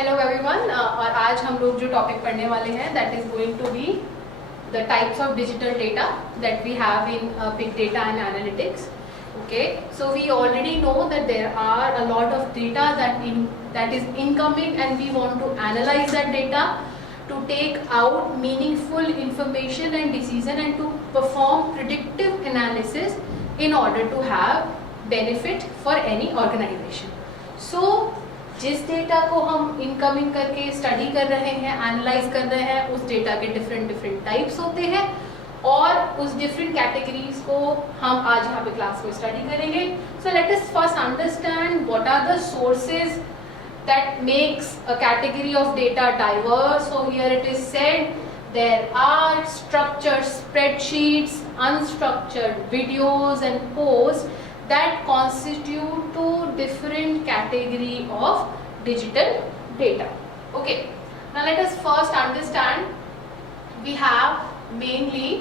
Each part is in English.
Hello everyone, और आज हम लोग जो टॉपिक पढ़ने वाले हैं that is going to be the types of digital data that we have in big data and analytics. Okay, so we already know that there are a lot of data that is incoming, and we want to analyze that data to take out meaningful information and decision and to perform predictive analysis in order to have benefit for any organization. So जिस data को हम incoming करके study कर रहे हैं, analyse कर रहे हैं, उस डेटा के डिफरेंट टाइप्स होते हैं और उस डिफरेंट कैटेगरीज को हम आज यहाँ पे क्लास में स्टडी करेंगे. So let us first understand what are the sources that makes a category of data diverse. So here it is said there are structured spreadsheets, unstructured videos and posts that constitute two different category of digital data. Okay, now let us first understand we have mainly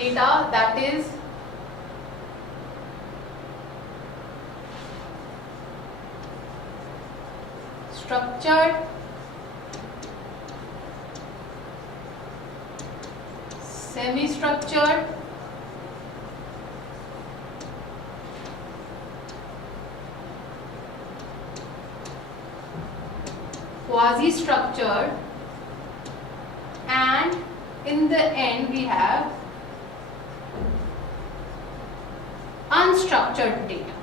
data that is structured, semi-structured, quasi-structured, and in the end we have unstructured data.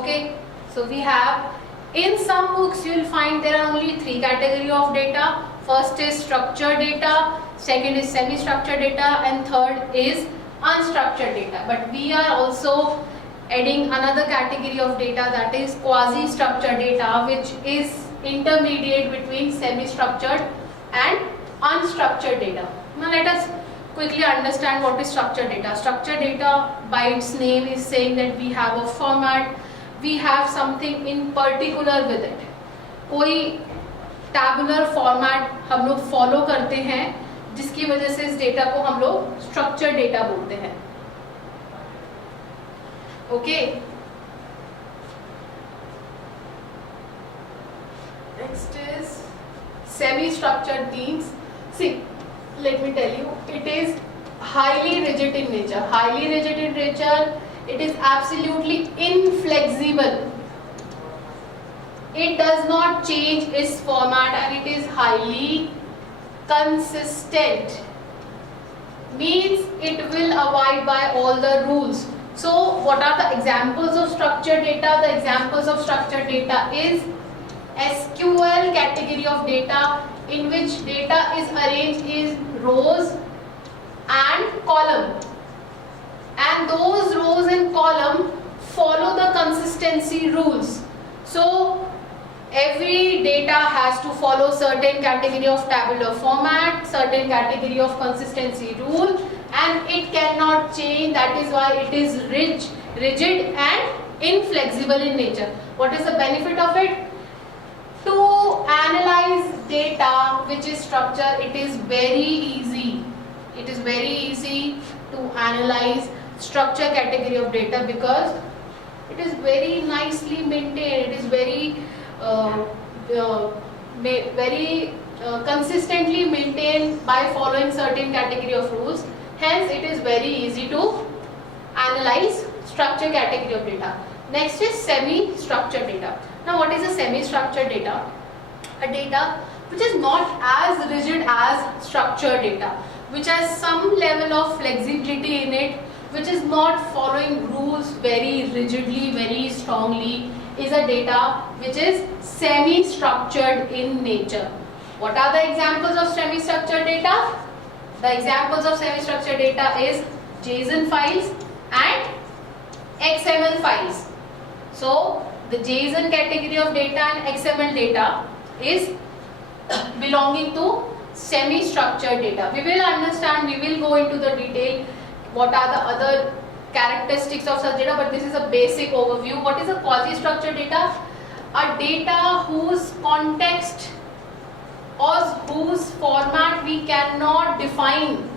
Okay, so we have, in some books you will find there are only three category of data. First is structured data, second is semi-structured data, and third is unstructured data. But we are also adding another category of data, that is quasi-structured data, which is intermediate between semi-structured and unstructured data. Now let us quickly understand what is structured data. Structured data by its name is saying that we have a format, we have something in particular with it. कोई tabular format हम लोग follow करते हैं जिसकी वजह से इस data को हम लोग structured data बोलते हैं. Okay. Next is semi-structured things. See, let me tell you, it is highly rigid in nature. Highly rigid in nature. It is absolutely inflexible. It does not change its format and it is highly consistent. Means it will abide by all the rules. So what are the examples of structured data? The examples of structured data is SQL category of data, in which data is arranged in rows and column. And those rows and column follow the consistency rules. So every data has to follow certain category of tabular format, certain category of consistency rule, and it cannot change. That is why it is rigid and inflexible in nature. What is the benefit of it? To analyze data which is structured, it is very easy. It is very easy to analyze structure category of data because it is very nicely maintained. It is very consistently maintained by following certain category of rules. Hence it is very easy to analyze structure category of data. Next is semi-structured data. Now what is a semi-structured data? A data which is not as rigid as structured data, which has some level of flexibility in it, which is not following rules very rigidly, very strongly, is a data which is semi-structured in nature. What are the examples of semi-structured data? The examples of semi-structured data is JSON files and XML files. So the JSON category of data and XML data is belonging to semi-structured data. We will understand, we will go into the detail what are the other characteristics of such data, but this is a basic overview. What is a quasi-structured data? A data whose context or whose format we cannot define.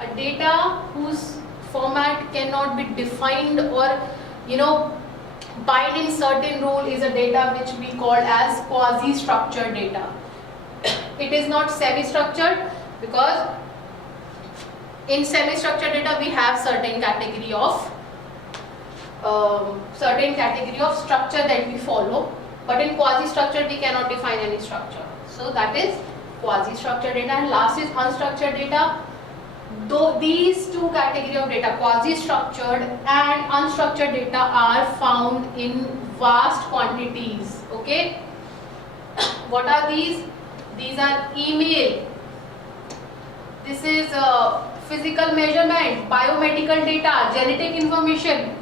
A data whose format cannot be defined or bind in certain rule is a data which we call as quasi-structured data. It is not semi-structured, because in semi-structured data we have certain category of structure that we follow, but in quasi-structured we cannot define any structure. So that is quasi-structured data. And last is unstructured data. Though these two category of data, quasi-structured and unstructured data, are found in vast quantities. Okay, what are these? These are email. This is physical measurement, biomedical data, genetic information.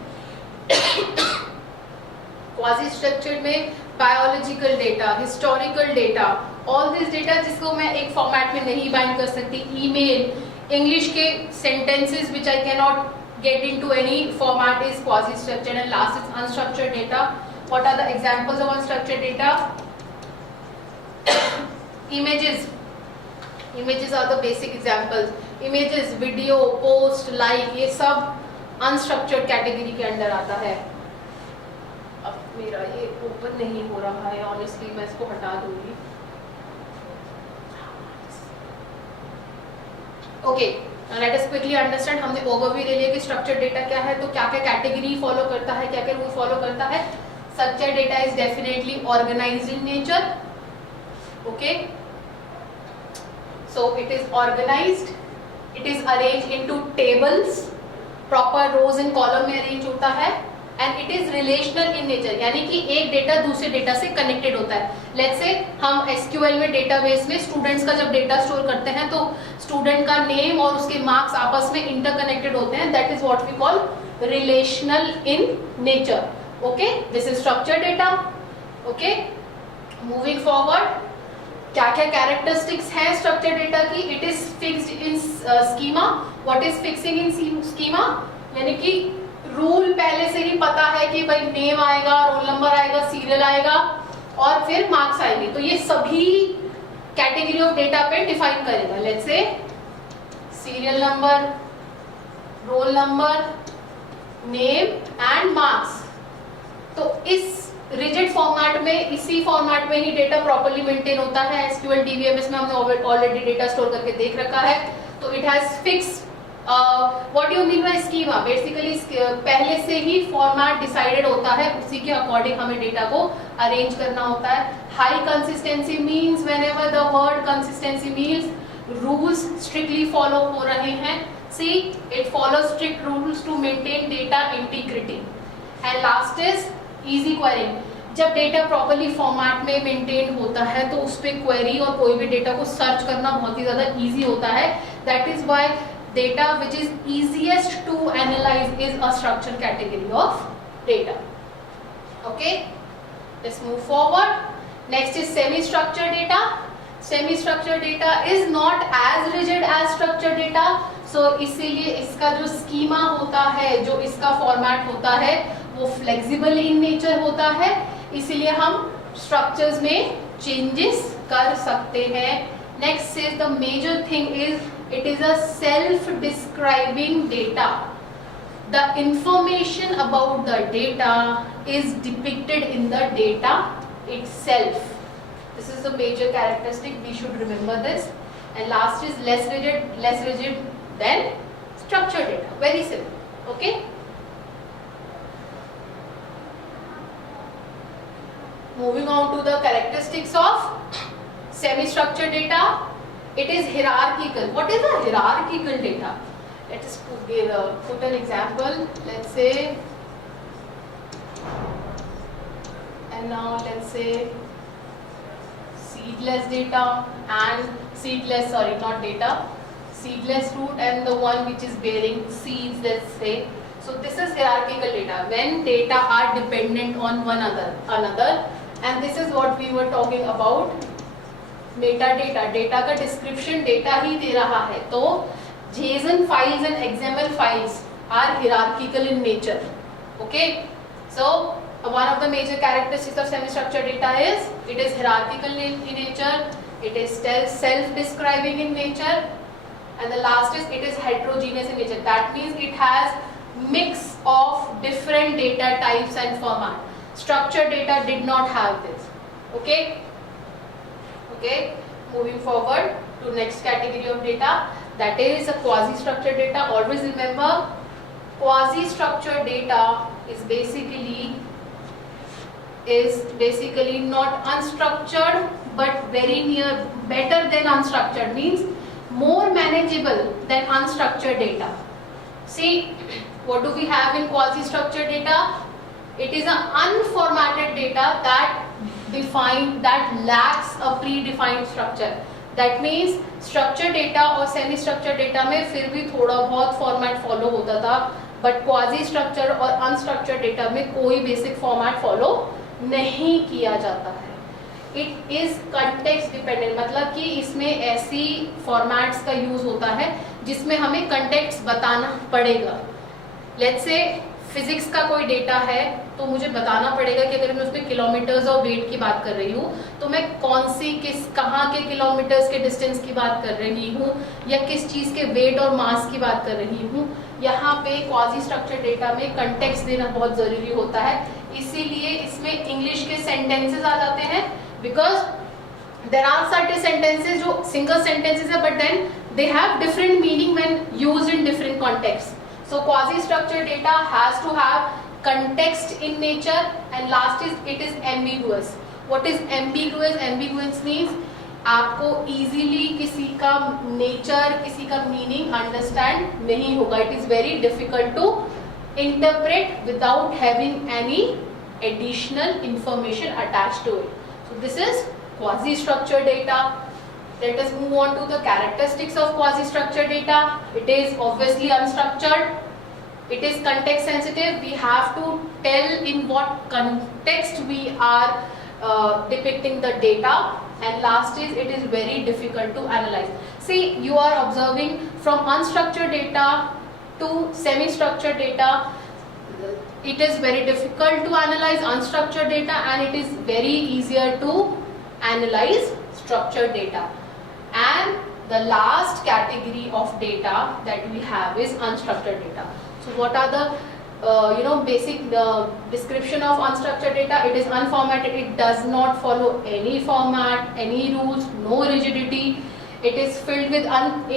Quasi-structured में biological data, historical data, all this data जिसको मैं एक format में नहीं bind कर सकती. Email, English के sentences which I cannot get into any format is quasi-structured. And last is unstructured data. What are the examples of unstructured data? Images. Images are the basic examples. Images, video, post, like, ये सब unstructured category के अंदर आता है. अब मेरा ये open नहीं हो रहा है, honestly मैं इसको हटा दूंगी. Okay, let us quickly understand. हमने overview ले लिया कि structured data क्या है, तो क्या क्या category follow करता है, क्या क्या rule follow करता है. Structured data is definitely organized in nature. Okay, so it is organized, it is arranged into tables, proper rows and column में arrange होता है, and it is relational in nature, यानी कि एक डेटा दूसरे data से कनेक्टेड होता है. Let's say हम SQL में डेटाबेस में स्टूडेंट्स का जब डेटा स्टोर करते हैं तो स्टूडेंट का नेम और उसके मार्क्स आपस में इंटरकनेक्टेड होते हैं. That is what we call relational in nature. Okay, this is structured data. Okay, moving forward, क्या क्या कैरेक्टरिस्टिक्स है स्ट्रक्चर डेटा की? It is fixed in schema. What is fixing in schema? यानी कि रूल पहले से ही पता है कि भाई नेम आएगा, रोल नंबर आएगा, सीरियल आएगा और फिर मार्क्स आएंगे. तो ये सभी कैटेगरी ऑफ डेटा पे डिफाइन करेगा. Let's say serial number, roll number, name and marks. तो इस रिजिड फॉर्मेट में, इसी फॉर्मेट में ही डेटा प्रॉपर्ली मेंटेन होता है. एसक्यूएल डीबीएमएस में हमने ऑलरेडी डेटा स्टोर करके देख रखा है. तो it has fix. What you mean by schema? Basically पहले से ही फॉर्मेट डिसाइडेड होता है, उसी के अकॉर्डिंग हमें डेटा को अरेंज करना होता है. High consistency means whenever the word consistency means rules strictly follow हो रहे हैं. See, it follow strict rules to maintain data integrity. And last is easy querying. जब डेटा प्रॉपर्ली फॉर्मेट में मेंटेन होता है तो उस पर क्वेरी और कोई भी डेटा को सर्च करना बहुत ही ज्यादा इजी होता है. That is why data which is easiest to analyse is a structure category of data. Okay, let's move forward. Next is semi structured data. Semi structured data is not as rigid as structured data. So इसीलिए इसका जो schema होता है, जो इसका format होता है, वो फ्लेक्सिबल इन नेचर होता है. इसीलिए हम स्ट्रक्चर्स में चेंजेस कर सकते हैं. Next is the major thing is it is a self describing data. The information about the data is depicted in the data itself. This is the major characteristic. We should remember this. And last is less rigid than structured data. Very simple. Okay. Moving on to the characteristics of semi-structured data. It is hierarchical. What is a hierarchical data? Let us put an example. Let's say, and now let's say seedless data and seedless fruit and the one which is bearing seeds, let's say. So this is hierarchical data, when data are dependent on one another. And this is what we were talking about metadata. Data का description data ही दे रहा है. तो JSON files and XML files are hierarchical in nature. Okay, so one of the major characteristics of semi-structured data is it is hierarchical in nature, it is self-describing in nature, and the last is it is heterogeneous in nature. That means it has mix of different data types and format. Structured data did not have this. Okay. Okay. Moving forward to next category of data, that is a quasi-structured data. Always remember, quasi-structured data is basically not unstructured but very near, better than unstructured, means more manageable than unstructured data. See, what do we have in quasi-structured data? It is an unformatted data that lacks a predefined structure. That means structured data और semi structured data में फिर भी थोड़ा बहुत format follow होता था, but quasi structured और unstructured data में कोई basic format follow नहीं किया जाता है. It is context dependent, मतलब कि इसमें ऐसी formats का use होता है जिसमें हमें context बताना पड़ेगा. Let's say फिजिक्स का कोई डेटा है तो मुझे बताना पड़ेगा कि अगर मैं उसमें किलोमीटर्स और वेट की बात कर रही हूँ तो मैं कहाँ के किलोमीटर्स के डिस्टेंस की बात कर रही हूँ या किस चीज़ के वेट और मास की बात कर रही हूँ. यहाँ पे क्वाजी स्ट्रक्चर डेटा में कंटेक्स्ट देना बहुत ज़रूरी होता है, इसीलिए इसमें इंग्लिश के सेंटेंसेस आ जाते हैं, because there are certain sentences जो सिंगल सेंटेंसेस है but then they have different meaning when used in different context. So quasi-structured data has to have context in nature, and last is it is ambiguous. What is ambiguous? Ambiguous means आपको easily किसी का nature, किसी का meaning understand नहीं होगा. It is very difficult to interpret without having any additional information attached to it. So this is quasi-structured data. Let us move on to the characteristics of quasi-structured data. It is obviously unstructured. It is context sensitive. We have to tell in what context we are depicting the data. And last is it is very difficult to analyze. See, you are observing from unstructured data to semi-structured data. It is very difficult to analyze unstructured data, and it is very easier to analyze structured data. And the last category of data that we have is unstructured data. So what are the basic description of unstructured data? It is unformatted. It does not follow any format, any rules, no rigidity. It is filled with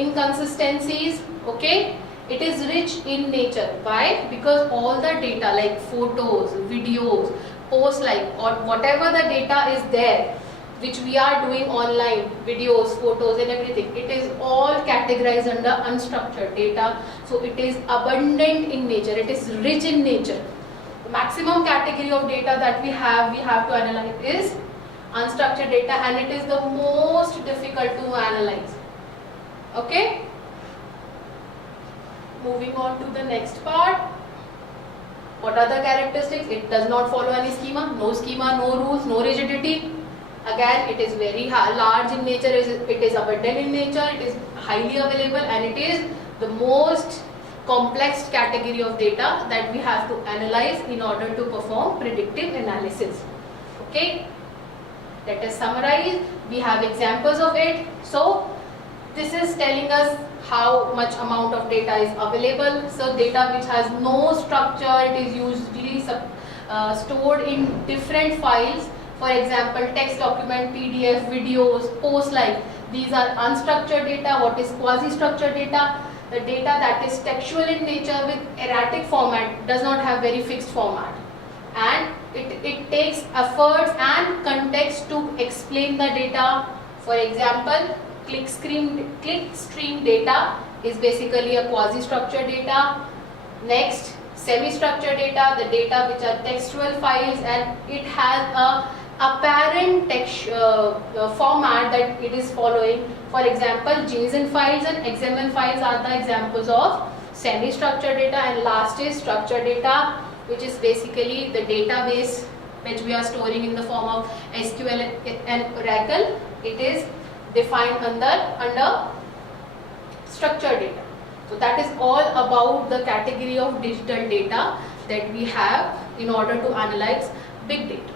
inconsistencies. Okay. It is rich in nature. Why? Because all the data like photos, videos, posts, like or whatever the data is there, which we are doing online, videos, photos and everything, it is all categorized under unstructured data. So it is abundant in nature, it is rich in nature. The maximum category of data that we have to analyze is unstructured data, and it is the most difficult to analyze. Okay? Moving on to the next part. What are the characteristics? It does not follow any schema, no rules, no rigidity. Again, it is very large in nature, it is abundant in nature, it is highly available, and it is the most complex category of data that we have to analyze in order to perform predictive analysis. Okay, let us summarize. We have examples of it. So this is telling us how much amount of data is available. So data which has no structure, it is usually stored in different files. For example, text document, PDF, videos, post, like these are unstructured data. What is quasi-structured data? The data that is textual in nature with erratic format, does not have very fixed format, and it takes efforts and context to explain the data. For example, clickstream data is basically a quasi-structured data. Next, semi-structured data, the data which are textual files and it has a apparent text format that it is following. For example, JSON files and XML files are the examples of semi-structured data. And last is structured data, which is basically the database which we are storing in the form of SQL and Oracle. It is defined under structured data. So that is all about the category of digital data that we have in order to analyze big data.